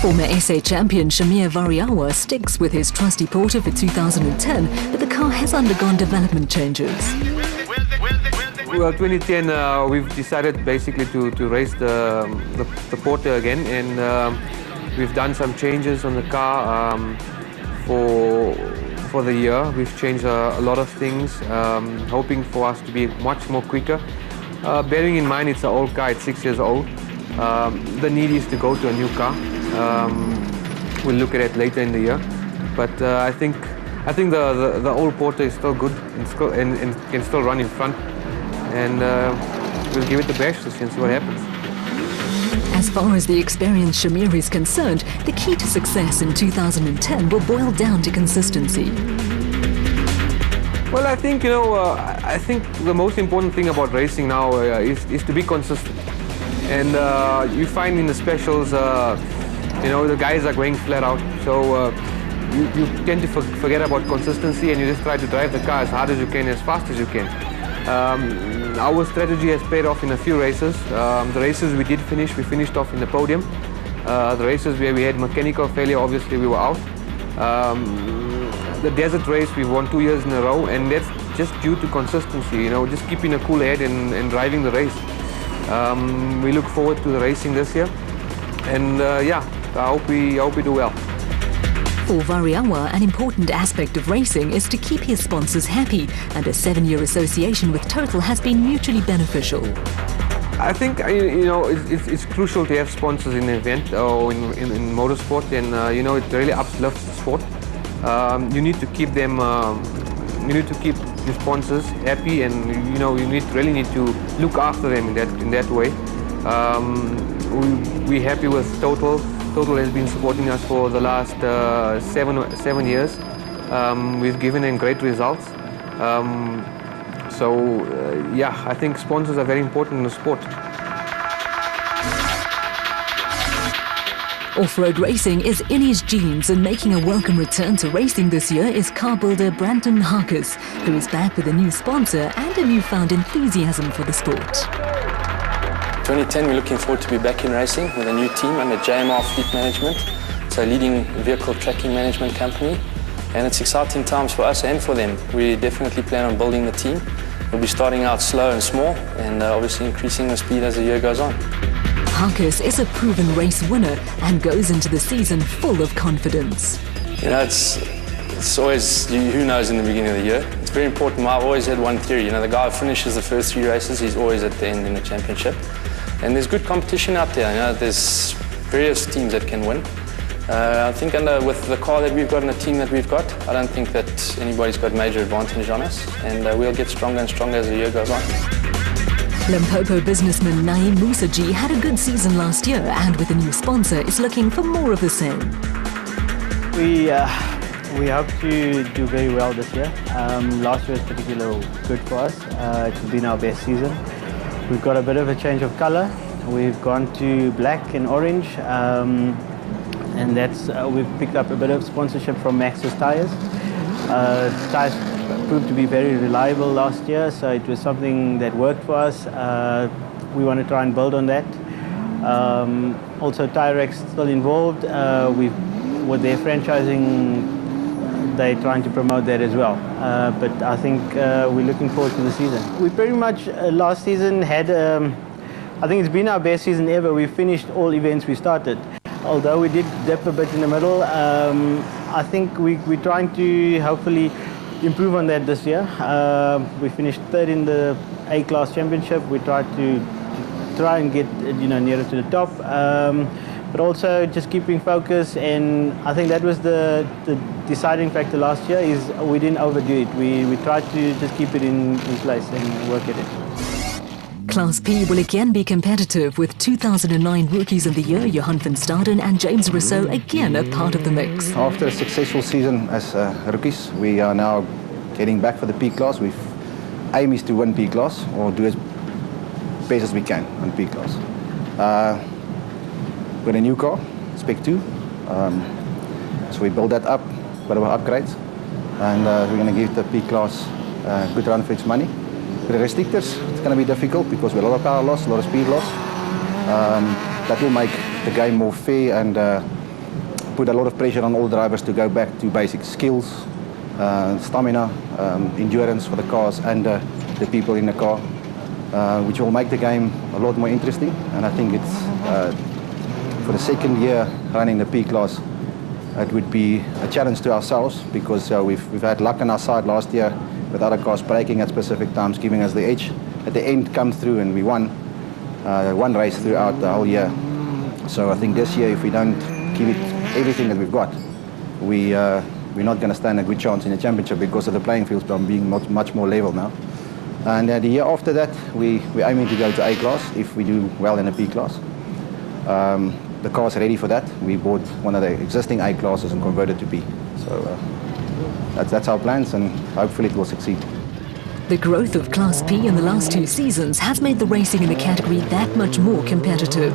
Former SA champion Shamir Variawa sticks with his trusty Porter for 2010, but the car has undergone development changes. Well, 2010, we've decided basically to race the Porter again, and we've done some changes on the car for the year. We've changed a lot of things, hoping for us to be much more quicker. Bearing in mind it's an old car, it's 6 years old. The need is to go to a new car. We'll look at it later in the year, but I think the old Porter is still good and can still run in front, and we'll give it the best and see what happens. As far as the experienced Shamir is concerned, the key to success in 2010 will boil down to consistency. Well, I think, I think the most important thing about racing now is to be consistent. And you find in the specials, the guys are going flat out. So you tend to forget about consistency, and you just try to drive the car as hard as you can, as fast as you can. Our strategy has paid off in a few races. The races we did finish, we finished off in the podium. The races where we had mechanical failure, obviously we were out. The desert race, we won 2 years in a row, and that's just due to consistency, just keeping a cool head and driving the race. We look forward to the racing this year, and yeah, I hope we do well. For Variawa, an important aspect of racing is to keep his sponsors happy, and a 7-year association with Total has been mutually beneficial. I think it's crucial to have sponsors in the event or in motorsport, and it really uplifts the sport. You need to keep them. You need to keep your sponsors happy, and you really need to look after them in that way. We're happy with Total. Total has been supporting us for the last 7 years. We've given them great results. Yeah, I think sponsors are very important in the sport. Off-road racing is in his genes, and making a welcome return to racing this year is car builder Brandon Harkes, who is back with a new sponsor and a newfound enthusiasm for the sport. 2010, we're looking forward to be back in racing with a new team under JMR Fleet Management. It's a leading vehicle tracking management company, and it's exciting times for us and for them. We definitely plan on building the team. We'll be starting out slow and small, and obviously increasing the speed as the year goes on. Harkes is a proven race winner and goes into the season full of confidence. It's always who knows in the beginning of the year. It's very important. I've always had one theory. The guy who finishes the first 3 races, he's always at the end in the championship. And there's good competition out there. There's various teams that can win. I think with the car that we've got and the team that we've got, I don't think that anybody's got major advantage on us. And we'll get stronger and stronger as the year goes on. Limpopo businessman Naeem Musaji had a good season last year, and with a new sponsor is looking for more of the same. We hope to do very well this year. Last year was particularly good for us. It's been our best season. We've got a bit of a change of colour. We've gone to black and orange, and we've picked up a bit of sponsorship from Maxxis Tyres. Tyres proved to be very reliable last year, so it was something that worked for us. We want to try and build on that. Also, Tyrex still involved. With their franchising, they're trying to promote that as well. But I think we're looking forward to the season. We pretty much last season had, I think it's been our best season ever. We finished all events we started. Although we did dip a bit in the middle, I think we're trying to hopefully improve on that this year. We finished 3rd in the A-Class Championship. We tried to and get nearer to the top. But also just keeping focus, and I think that was the deciding factor last year, is we didn't overdo it. We tried to just keep it in place and work at it. Class P will again be competitive, with 2009 Rookies of the Year Johan van Staden and James Rousseau again a part of the mix. After a successful season as rookies, we are now getting back for the P class. Aim is to win P class, or do as best as we can on P class. We've got a new car, Spec 2, so we build that up, bit of upgrades, and we're going to give the P class a good run for its money. With the restrictors, it's going to be difficult because we have a lot of power loss, a lot of speed loss. That will make the game more fair and put a lot of pressure on all drivers to go back to basic skills, stamina, endurance for the cars and the people in the car, which will make the game a lot more interesting. And I think it's for the second year running the P class, it would be a challenge to ourselves because we've had luck on our side last year with other cars braking at specific times, giving us the edge. At the end, come through and we won one race throughout the whole year. So I think this year, if we don't give it everything that we've got, we're not going to stand a good chance in the championship because of the playing fields being much more level now. And the year after that, we're aiming to go to A class if we do well in the P class. The car's ready for that. We bought one of the existing A classes and converted to P. So that's our plans, and hopefully it will succeed. The growth of Class P in the last 2 seasons has made the racing in the category that much more competitive.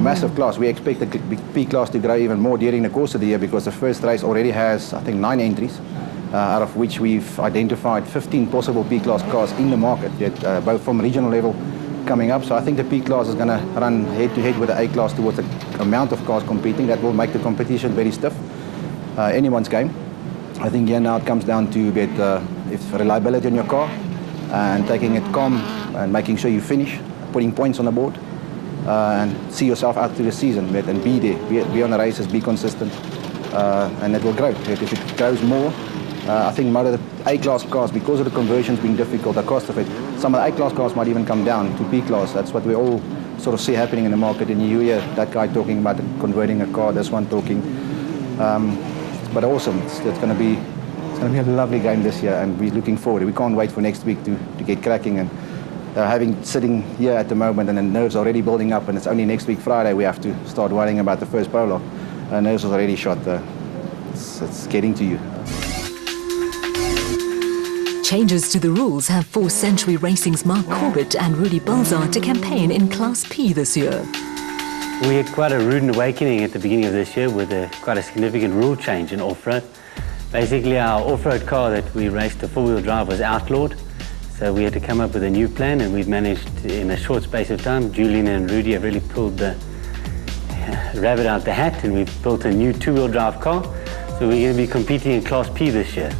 Massive class. We expect the P class to grow even more during the course of the year because the first race already has, I think, 9 entries, out of which we've identified 15 possible P class cars in the market, both from regional level coming up. So I think the P class is going to run head-to-head with the A class towards the amount of cars competing. That will make the competition very stiff, anyone's game. I think now it comes down to if reliability in your car and taking it calm and making sure you finish, putting points on the board, and see yourself out through the season and be there, be on the races, be consistent, and it will grow. If it grows more, I think more of the A-class cars, because of the conversions being difficult, the cost of it, some of the A-class cars might even come down to P-class. That's what we all sort of see happening in the market. And you hear that guy talking about converting a car, this one talking. But awesome, it's going to be a lovely game this year, and we're looking forward. We can't wait for next week to get cracking. And sitting here at the moment, and the nerves already building up, and it's only next week Friday we have to start worrying about the first prologue. Nerves are already shot. It's getting to you. Changes to the rules have forced Century Racing's Mark Corbett and Rudy Balzar to campaign in Class P this year. We had quite a rude awakening at the beginning of this year with quite a significant rule change in off-road. Basically, our off-road car that we raced, the four-wheel drive, was outlawed. So we had to come up with a new plan, and we've managed in a short space of time. Julian and Rudy have really pulled the rabbit out the hat, and we've built a new two-wheel drive car. So we're going to be competing in Class P this year.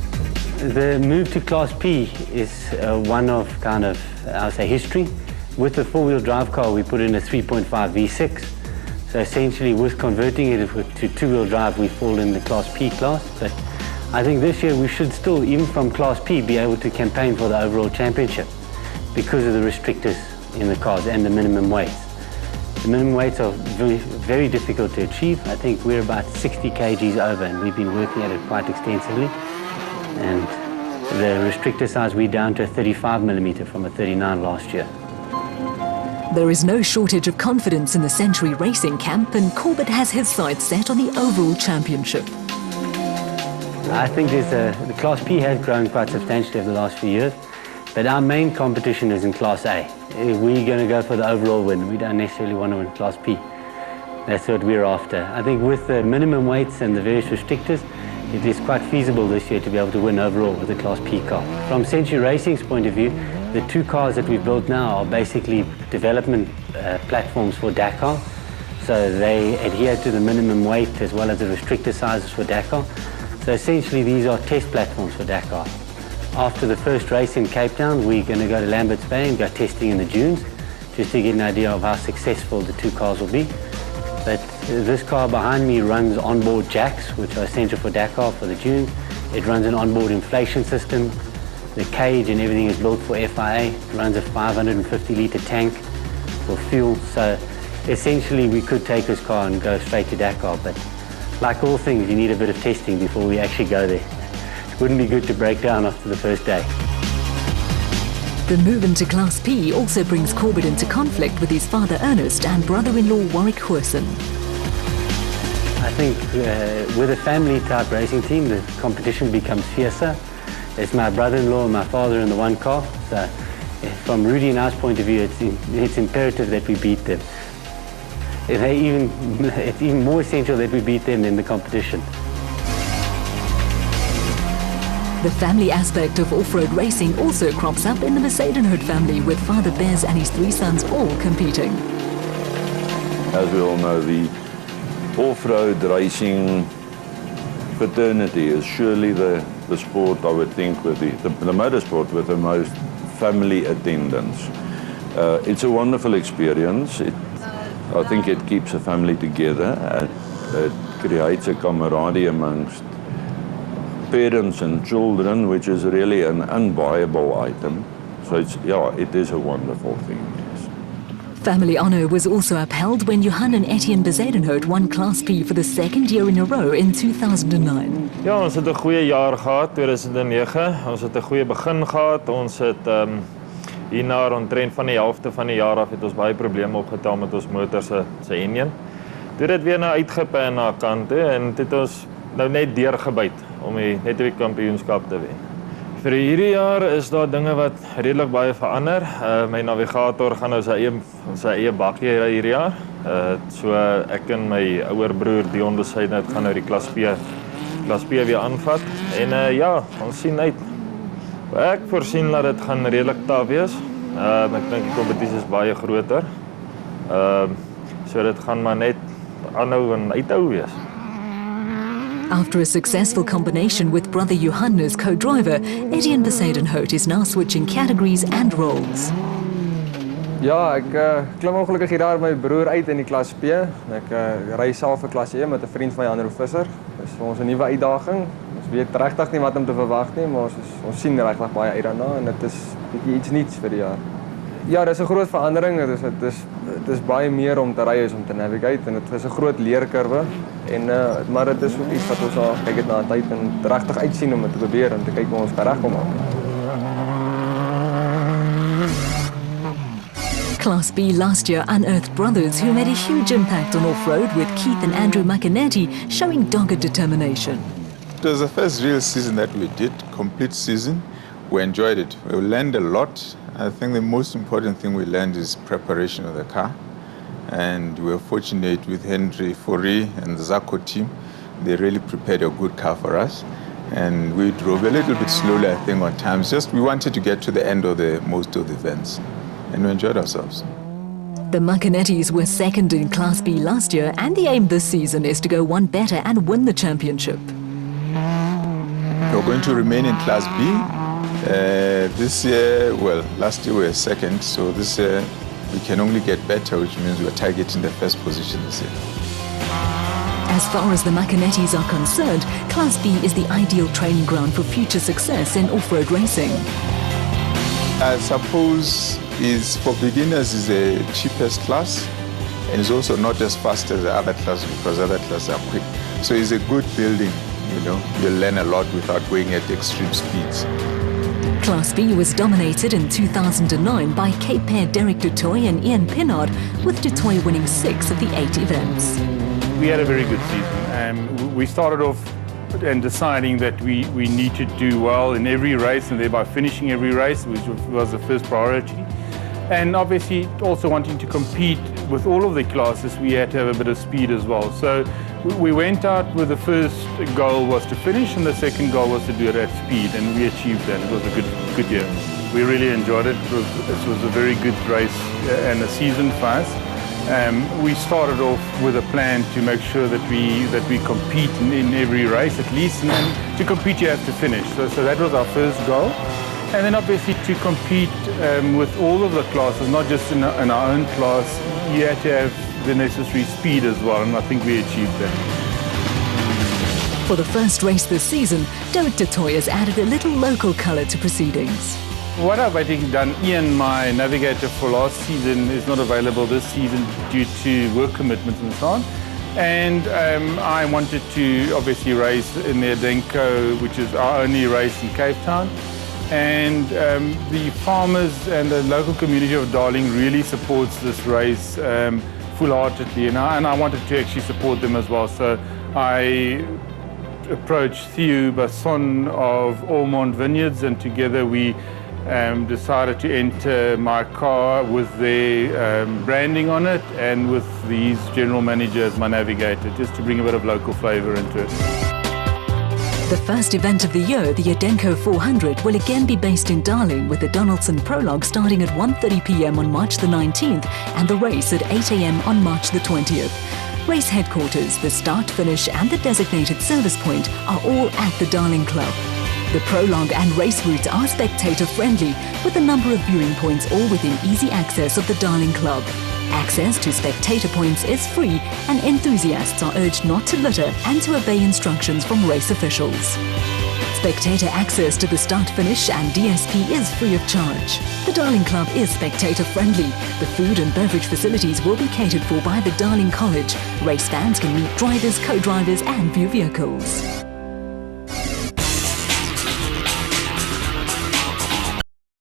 The move to Class P is one of kind of, I would say, history. With the four-wheel drive car, we put in a 3.5 V6. So essentially, with converting it to two-wheel drive, we fall in the Class P class. But I think this year we should still, even from Class P, be able to campaign for the overall championship because of the restrictors in the cars and the minimum weights. The minimum weights are very, very difficult to achieve. I think we're about 60 kgs over, and we've been working at it quite extensively. And the restrictor size, we're down to a 35mm from a 39 last year. There is no shortage of confidence in the Century Racing camp, and Corbett has his sights set on the overall championship. I think the Class P has grown quite substantially over the last few years, but our main competition is in Class A. We're going to go for the overall win. We don't necessarily want to win Class P. That's what we're after. I think with the minimum weights and the various restrictors, it is quite feasible this year to be able to win overall with the Class P car. From Century Racing's point of view, the two cars that we've built now are basically development platforms for Dakar. So they adhere to the minimum weight as well as the restrictor sizes for Dakar. So essentially these are test platforms for Dakar. After the first race in Cape Town, we're going to go to Lambert's Bay and go testing in the dunes, just to get an idea of how successful the two cars will be. But this car behind me runs onboard jacks, which are essential for Dakar, for the dunes. It runs an onboard inflation system. The cage and everything is built for FIA. It runs a 550-litre tank for fuel. So essentially we could take this car and go straight to Dakar. But like all things, you need a bit of testing before we actually go there. It wouldn't be good to break down after the first day. The move into Class P also brings Corbett into conflict with his father Ernest and brother-in-law Warwick Hooson. I think with a family-type racing team, the competition becomes fiercer. It's my brother-in-law and my father in the one car. So from Rudy and I's point of view, it's imperative that we beat them. It's even more essential that we beat them in the competition. The family aspect of off-road racing also crops up in the Mercedenhood family, with Father Bez and his 3 sons all competing. as we all know, the off-road racing fraternity is surely the sport, I would think, with the motorsport with the most family attendance. It's a wonderful experience. I think it keeps a family together. It creates a camaraderie amongst parents and children, which is really an unbuyable item. So it is a wonderful thing. Yes. Family honour was also upheld when Johan and Etienne Bezuidenhout won Class P for the second year in a row in 2009. Ja, ons het 'n goeie jaar gehad, 2009. Ons het 'n goeie begin gehad. Ons het hierna omtrent van die helfte van die jaar af het ons baie probleme opgetel met ons motor se enjin. Toe het dit weer nou uitgepen na kant toe en dit het ons nou net deurgebyt om net die kampioenskap te wen. Vir hierdie jaar is daar dinge wat redelik baie verander. My navigator gaan nou sy eie bakkie ry hierdie jaar. So ek en my ouer broer Dion Bezuidenhout gaan nou die Klas P weer aanvat. En ja, ons sien uit. Ek voorsien dat dit gaan redelik taaf wees. Ek dink die kompetisie is baie groter. So dit gaan maar net aanhou en uithou wees. After a successful combination with brother Johan as co-driver, Etienne Bezuidenhout is now switching categories and roles. Ja, ek klim ongelukkig hier daar met my broer uit in die Klas P. Ek ry self vir Klas E met 'n vriend van Jan Visser. Dis vir ons 'n nuwe uitdaging. Ons weet regtig nie wat om te verwag nie, maar ons sien regtig baie uit daarna en dit is bietjie iets nuuts vir die jaar. Ja, dis 'n groot verandering. Dit is baie meer om te ry as om te navigate en dit is 'n groot leerkurwe maar dit is ook iets wat ons al kyk het na 'n tyd en regtig uitsien om dit te probeer en te kyk hoe ons kan regkom maak. Class B last year unearthed brothers who made a huge impact on off-road with Keith and Andrew McInerney showing dogged determination. It was the first real season that we did, complete season. We enjoyed it. We learned a lot. I think the most important thing we learned is preparation of the car. And we were fortunate with Henry Fourie and the Zarco team. They really prepared a good car for us. And we drove a little bit slowly, I think, on times. Just we wanted to get to the end of most of the events. And we enjoyed ourselves. The McInerney's were second in Class B last year, and the aim this season is to go one better and win the championship. We're going to remain in Class B. This year, well, last year we were second, so this year we can only get better, which means we're targeting the first position this year. As far as the McInerney's are concerned, Class B is the ideal training ground for future success in off-road racing. I suppose for beginners is the cheapest class, and it's also not as fast as the other classes because other classes are quick. So it's a good building, you'll learn a lot without going at extreme speeds. Class B was dominated in 2009 by Cape pair Derek Du Toit and Ian Pinnard, with Du Toit winning 6 of the 8 events. We had a very good season. We started off and deciding that we need to do well in every race and thereby finishing every race, which was the first priority. And obviously also wanting to compete with all of the classes, we had to have a bit of speed as well. So we went out with the first goal was to finish and the second goal was to do it at speed, and we achieved that. It was a good year. We really enjoyed it. It was a very good race and a season for us. We started off with a plan to make sure that we compete in every race at least, and then to compete you have to finish. So that was our first goal. And then obviously to compete with all of the classes, not just in our own class, you had to have the necessary speed as well, and I think we achieved that. For the first race this season, Derek Du Toit has added a little local colour to proceedings. What I've I think done, Ian, my navigator for last season, is not available this season due to work commitments and so on. And I wanted to obviously race in the Adenko, which is our only race in Cape Town. And the farmers and the local community of Darling really supports this race full-heartedly, and I wanted to actually support them as well. So I approached Theo Basson of Ormond Vineyards, and together we decided to enter my car with their branding on it and with these general manager as my navigator, just to bring a bit of local flavour into it. The first event of the year, the Adenco 400, will again be based in Darling, with the Donaldson Prologue starting at 1:30 p.m. on March the 19th and the race at 8 a.m. on March the 20th. Race headquarters, the start, finish and the designated service point are all at the Darling Club. The prologue and race routes are spectator friendly, with a number of viewing points all within easy access of the Darling Club. Access to spectator points is free and enthusiasts are urged not to litter and to obey instructions from race officials. Spectator access to the start, finish and DSP is free of charge. The Darling Club is spectator friendly. The food and beverage facilities will be catered for by the Darling College. Race fans can meet drivers, co-drivers and view vehicles.